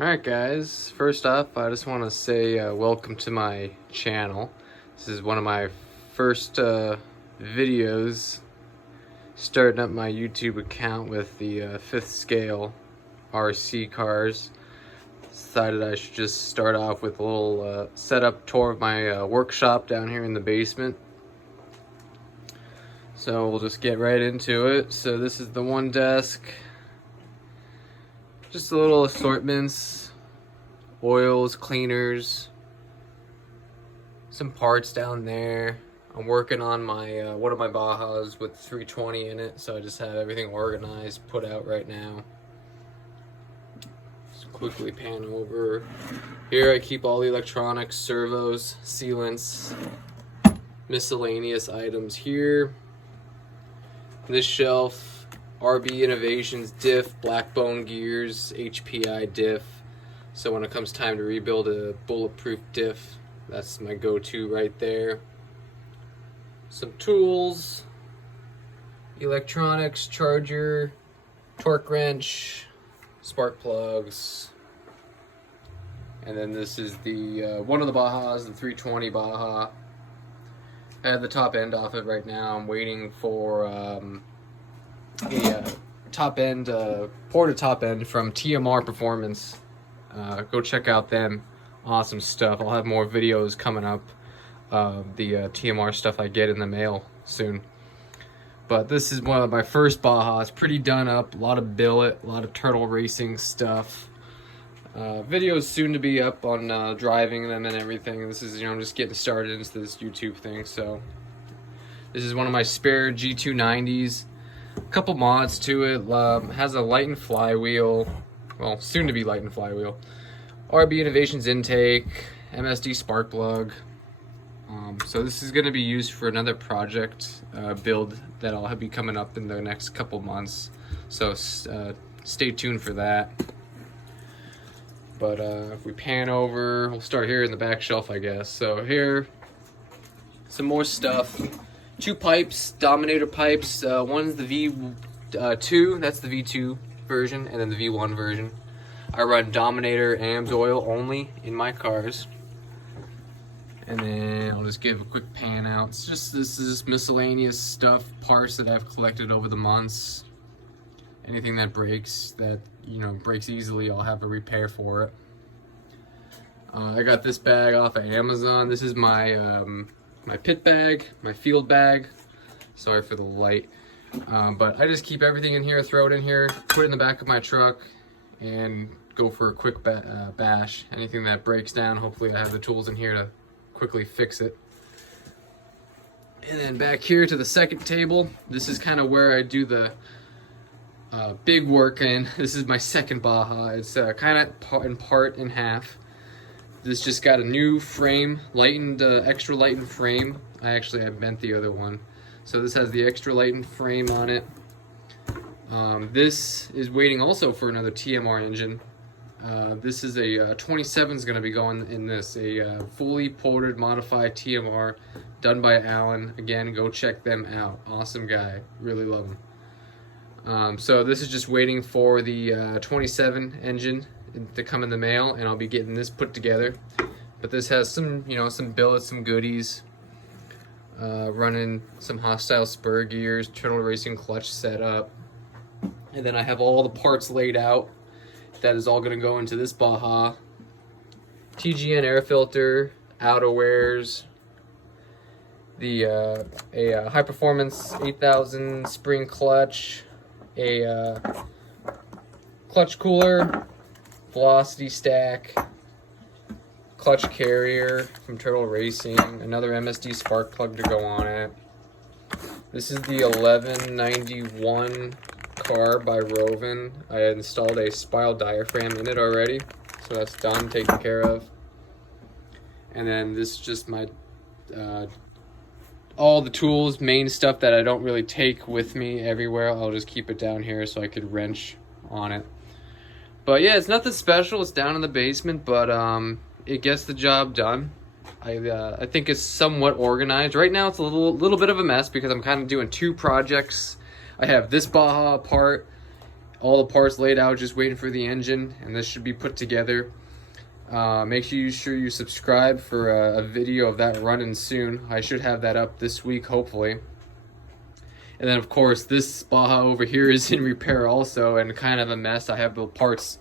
Alright guys, first off I just want to say welcome to my channel. This is one of my first videos starting up my YouTube account with the fifth scale RC cars. Decided I should just start off with a little setup tour of my workshop down here in the basement. So we'll just get right into it. So this is the one desk. Just a little assortments, oils, cleaners, some parts down there. I'm working on my one of my Bajas with 320 in it, so I just have everything organized, put out right now. Just quickly pan over. Here I keep all the electronics, servos, sealants, miscellaneous items here. This shelf, RB Innovations diff, Blackbone gears, HPI diff. So when it comes time to rebuild a bulletproof diff, that's my go-to right there. Some tools, electronics, charger, torque wrench, spark plugs. And then this is the one of the Bajas, the 320 Baja. I have the top end off it right now. I'm waiting for a top end, porta top end from TMR Performance. Go check out them. Awesome stuff. I'll have more videos coming up of the TMR stuff I get in the mail soon. But this is one of my first Bajas. Pretty done up. A lot of billet, a lot of turtle racing stuff. Videos soon to be up on driving them and everything. This is, I'm just getting started into this YouTube thing. So this is one of my spare G290s. A couple mods to it. Has a light and flywheel, well, soon to be light and flywheel. RB Innovations intake, MSD spark plug. So this is going to be used for another project build that I'll be coming up in the next couple months. So stay tuned for that. But if we pan over, we'll start here in the back shelf, I guess. So here, some more stuff. Two pipes, Dominator pipes. One's the V2, that's the V2 version, and then the V1 version. I run Dominator AMSOIL only in my cars. And then I'll just give a quick pan out. It's just, this is miscellaneous stuff, parts that I've collected over the months. Anything that breaks, breaks easily, I'll have a repair for it. I got this bag off of Amazon. This is my my pit bag, my field bag. Sorry for the light. But I just keep everything in here, throw it in here, put it in the back of my truck, and go for a quick bash. Anything that breaks down, hopefully I have the tools in here to quickly fix it. And then back here to the second table, this is kind of where I do the big work in. This is my second Baja. It's kind of part in half. This just got a new frame, lightened, extra lightened frame. I bent the other one. So this has the extra lightened frame on it. This is waiting also for another TMR engine. This is a 27 is going to be going in this, a fully ported modified TMR done by Alan. Again, go check them out. Awesome guy. Really love him. So this is just waiting for the 27 engine to come in the mail, and I'll be getting this put together. But this has some, some billets, some goodies. Running some Hostile spur gears, Turtle Racing clutch setup. And then I have all the parts laid out. That is all going to go into this Baja. TGN air filter, outerwears, a high performance 8000 spring clutch, a clutch cooler, velocity stack, clutch carrier from Turtle Racing, another MSD spark plug to go on it. This is the 1191 car by Roven. I installed a spiral diaphragm in it already, so that's done, taken care of. And then this is just my all the tools, main stuff that I don't really take with me everywhere. I'll just keep it down here so I could wrench on it. But yeah, it's nothing special. It's down in the basement, but it gets the job done. I think it's somewhat organized. Right now it's a little bit of a mess because I'm kind of doing two projects. I have this Baja part. all the parts laid out, just waiting for the engine, and this should be put together. Make sure you subscribe for a video of that running soon. I should have that up this week, hopefully. And then, of course, this Baja over here is in repair also, and kind of a mess. I have the parts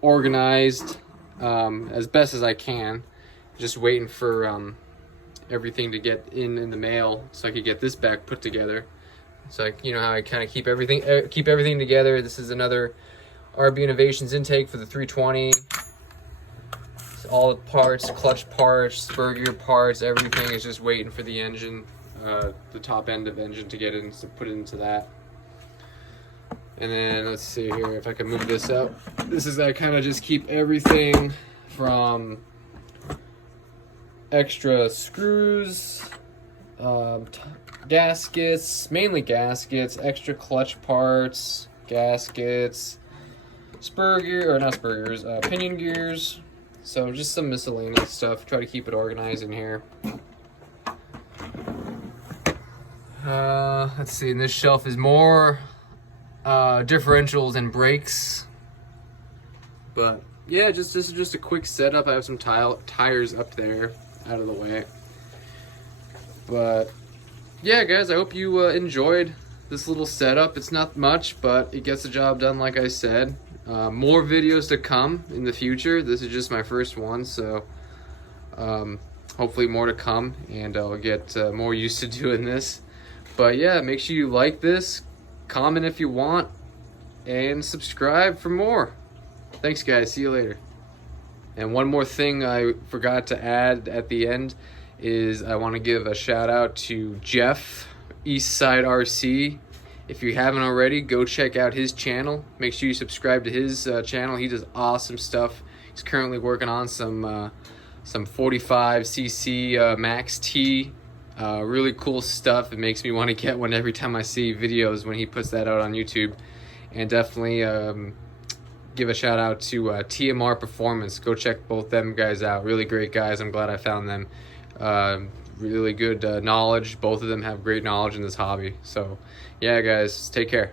organized as best as I can. Just waiting for everything to get in the mail so I could get this back put together. So you know how I kind of keep everything together. This is another RB Innovations intake for the 320. All the parts, clutch parts, spur gear parts, everything is just waiting for the engine, the top end of engine to get in, to put it into that. And then let's see here if I can move this up. This is I kind of just keep everything from extra screws, gaskets, mainly gaskets, extra clutch parts, gaskets, spur gear, or not spur gears, pinion gears. So just some miscellaneous stuff. Try to keep it organized in here. Let's see, and this shelf is more differentials and brakes. But yeah, this is just a quick setup. I have some tires up there out of the way. But yeah, guys, I hope you enjoyed this little setup. It's not much, but it gets the job done, like I said. More videos to come in the future. This is just my first one, so hopefully more to come, and I'll get more used to doing this. But yeah, make sure you like this, comment if you want, and subscribe for more. Thanks, guys. See you later. And one more thing I forgot to add at the end is I want to give a shout out to Jeff, Eastside RC. If you haven't already, go check out his channel. Make sure you subscribe to his channel. He does awesome stuff. He's currently working on some 45cc Max T. Really cool stuff. It makes me want to get one every time I see videos when he puts that out on YouTube. And definitely give a shout out to TMR Performance. Go check both them guys out. Really great guys. I'm glad I found them. Really good knowledge. Both of them have great knowledge in this hobby. So yeah, guys, take care.